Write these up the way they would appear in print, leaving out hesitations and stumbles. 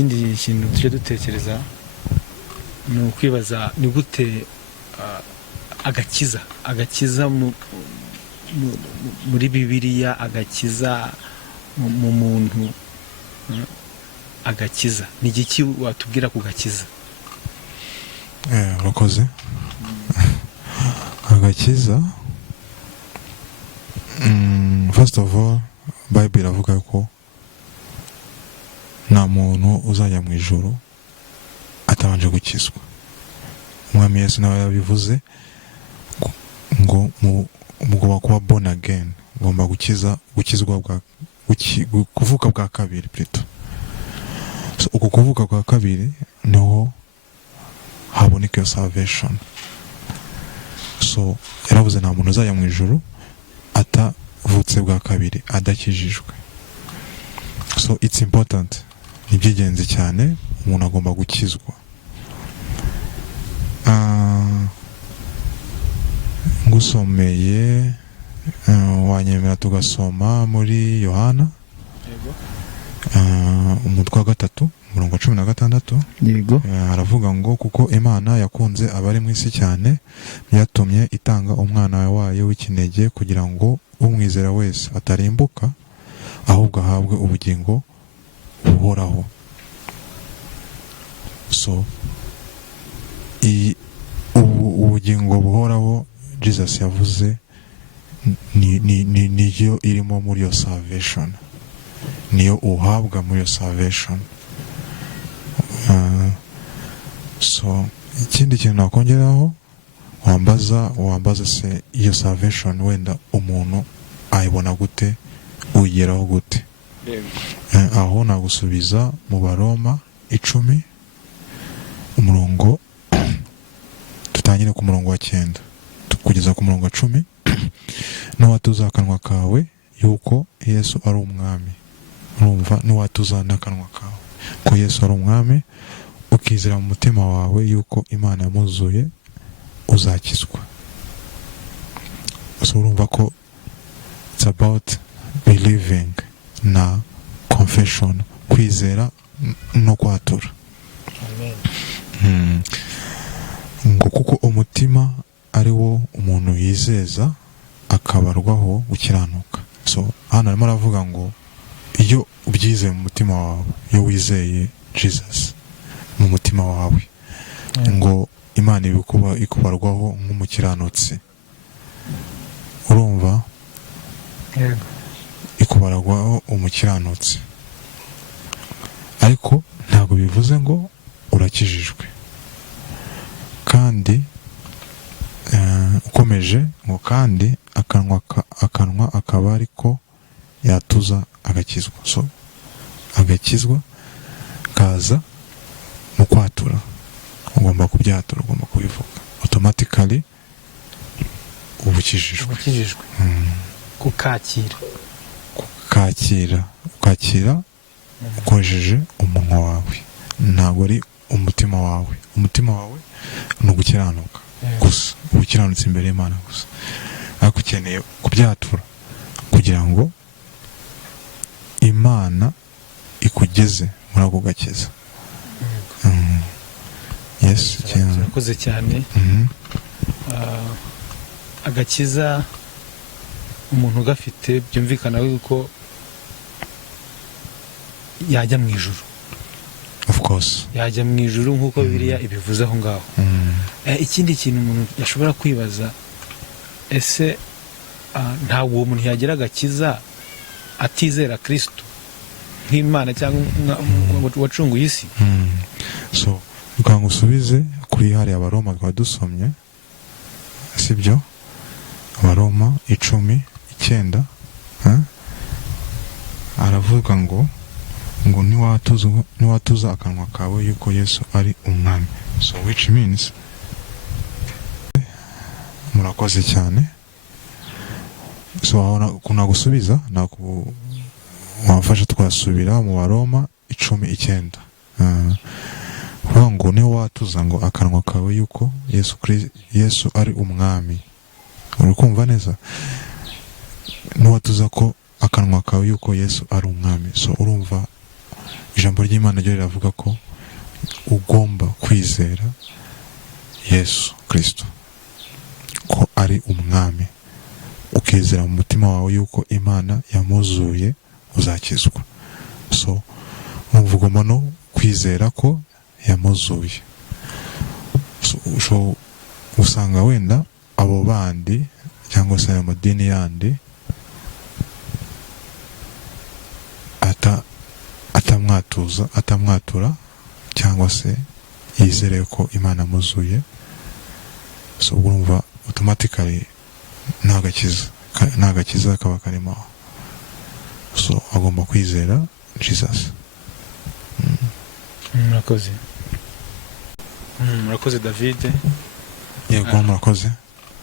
ikindi kintu tuje dutekereza ni ukwibaza ni gute agakiza muri bibiliya, agakiza mu muntu, agakiza ni igiki watubwira ku gakiza? Urakoze. Agakiza, first of all, Bible iravuga ko nta muntu uzajya mu ijuru atabanje gukizwa. Umwami Yesu nawe yabivuze ngo mugomba kuba born again, ngomba gukizwa kuvuka bwa kabiri plutôt. So uko kuvuka bwa kabiri niho haboneka salvation. So yaravuze nta muntu uzajya mu ijuru atavutse bwa kabiri adakijijwe. So it's important, ni by'ingenzi cyane, umuntu agomba gukizwa. Ngusomeye wanyemera tugasoma muri Yohana umutwe wa 3 umurongo 16. Yego. Aravuga ngo kuko Imana yakunze abari mu isi cyane byatumye itanga umwana wayo w'ikinege kugira ngo umwizera wese atarimbuka ahubwo ahabwe ubugingo buhoraho. So ubugingo buhoraho Jesus yavuze niyo irimo muri yo salvation, niyo uhabwa muri yo salvation. So ikindi kintu nakongeraho, wambaza se iyo salvation wenda umuntu ayibona gute, uyigeraho gute? Aho nagusubiza mu Baroma 10 umurongo, tutangire ku murongo wa 9 kugeza ku murongo wa 10. N'uwatuza akanwa kawe yuko Yesu ari umwami. Urumva, n'uwatuza n'akanwa kawe ko Yesu ari umwami, ukizera mu mutima wawe yuko Imana yamuzuye, uzakizwa. So urumva ko it's about believing na confession, kwizera no kwatura. Amen. Ngo kuko umutima ari wo umuntu yizeza akabarwaho gukiranuka. So hano arimo aravuga ngo iyo ubyizeye mu mutima wawe, iyo wizeye Jesus mu mutima wawe, ngo Imana ikubarwaho nk'umukiranutsi. Urumva? Yego. Ikubarwaho umukiranutsi. Ariko ntabwo bivuze ngo urakijijwe. Kandi ukomeje ngo kandi akanwa akaba ariko yatuza agakizwa. So agakizwa kaza mu kwatura, ugomba kubyatura, ugomba kubivuga, automatically ubukijijwe. Ukakira ukoresheje umunwa wawe, ntabwo ari umutima wawe. Umutima wawe ni ugukiranuka gusa, ubukiranutsi imbere y'Imana gusa. Ariko ukeneye kubyatura kugira ngo Imana ikugeze muri ako gakiza. Yes, urakoze cyane. Agakiza umuntu gafite byumvikana yuko yajya mu ijuru. Of course. Yajya mu ijuru nk'uko Bibiliya ibivuze aho ngaho. Ikindi kintu umuntu yashobora kwibaza, ese ntabwo uwo muntu yagira agakiza atizera Kristo nk'Imana cyangwa wacunguye isi? So ukanga usubize kuri hariya Abaroma twadusomye, sibyo? Abaroma 10:9 aravuga ngo niwatuza akanwa kawe yuko Yesu ari umwami. So which means, murakoze cyane. So kuna gusubiza wafasha twasubira mu Baroma 10:9. ngo niwatuza ngo akanwa kawe yuko Yesu ari umwami. Uri kumva neza? Niwatuza ko akanwa kawe yuko Yesu ari umwami. So urumva ijambo ry'Imana ryo riravuga ko ugomba kwizera Yesu Kristo ko ari umwami, ukizera mu mutima wawe yuko Imana yamuzuye, uzakizwa. So ugomba no kwizera ko yamuzuye. So usanga wenda abo bandi cyangwa se ayo madini yandi atamwatura cyangwa se yizere ko Imana amuzuye. So urumva automatically nta gakiza kaba karimo. So agomba kwizera Jesus. Murakoze David. Yego murakoze.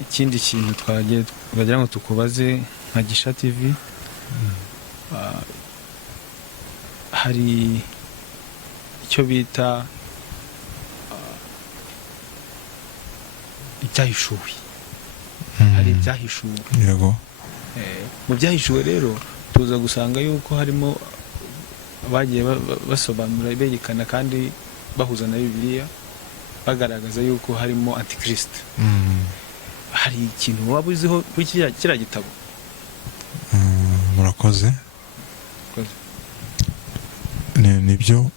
Ikindi kintu twagira ngo tukubaze nka Gisha TV, hari icyo bita ibyahishuwe. Hari ibyahishuwe. Yego. Mu byahishuwe rero tuza gusanga yuko harimo abagiye basobanura berekana kandi bahuza na bibiliya, bagaragaza yuko harimo antichrist. Hari ikintu waba uziho kuri kiriya gitabo? Murakoze. Nibyo,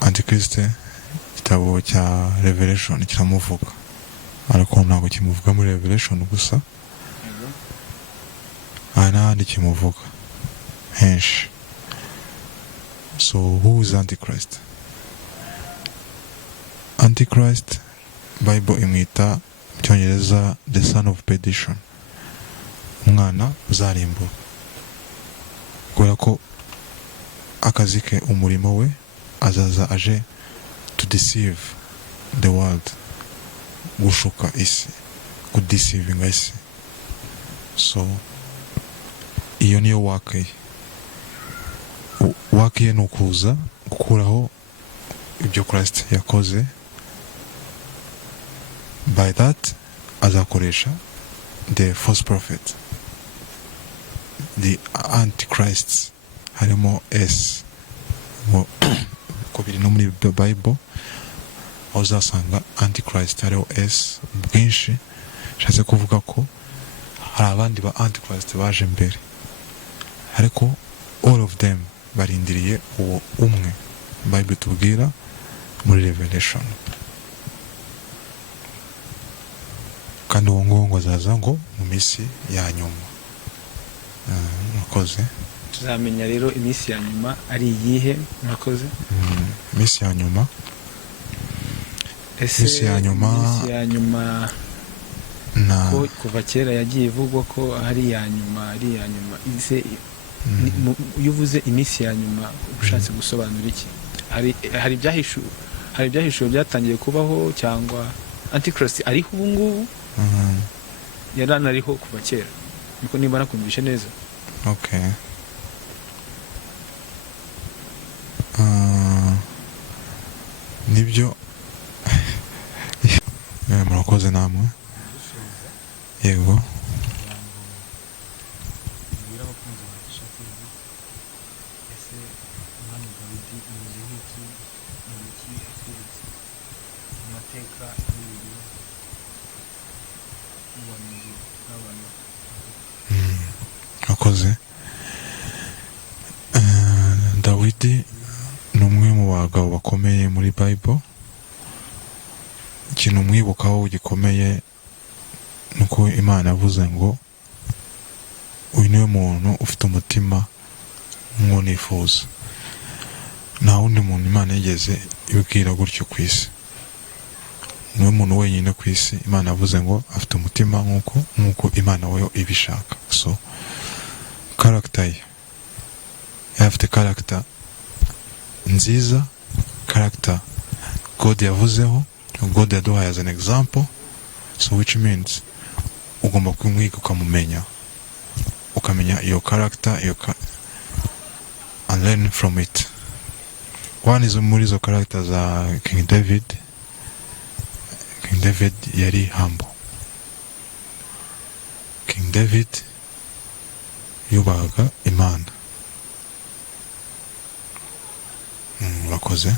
antichrist igitabo cya Revelation kiramuvuga, ariko ntabwo kimuvuga muri Revelation gusa, n'ahandi kimuvuga henshi. So who is Antichrist? Antichrist, Bible imwita mu Cyongereza the son of perdition, umwana uzarimbura, kubera ko akazi ke, umurimo we, azaza aje to deceive the world, gushuka isi, kudeceivinga isi. So iyo niyo wake ye, ni ukuza gukuraho ibyo Christ yakoze. By that azakoresha the false prophet, the antichrists, harimo S ko biri no muri Bible, aho uzasanga antichrist hariho S bwinshi. Shatse kuvuga ko hari abandi ba antichrist baje mbere, ariko all of them barindiriye uwo umwe Bible tubwira muri Revelation. Kandi uwo ngo azaza ngo mu minsi ya nyuma. Murakoze. Tuzamenya rero iminsi ya nyuma ari iyihe? Murakoze. Iminsi ya nyuma, iminsi ya nyuma ko kuva kera yagiye ivugwa ko ari ya nyuma. Iyo uvuze iminsi ya nyuma ushatse gusobanura iki? Hari ibyahishuwe byatangiye kubaho, cyangwa antichrist ariho ubu ngubu? Yaranariho kuva kera, niko niba nakumvishe neza. Okay. Nibyo. Murakoze namwe. Yego. Murakoze. Dawidi ni umwe mu bagabo bakomeye muri Bible. Ikintu umwibukaho gikomeye nuko Imana yavuze ngo uyu niwe muntu ufite umutima nk'uwo nifuza. Nta wundi muntu Imana yigeze ibwira gutyo ku isi. Niwe muntu wenyine ku isi Imana yavuze ngo afite umutima nk'uko Imana we ibishaka. So character ye, afite character nziza, character God yavuzeho, God yaduhaye as an example. So which means ugomba kumwiga ukamumenya, ukamenya iyo character, and learn from it. One is muri zo character za King David. King David yari humble. King David yubahaga Imana. Urakoze.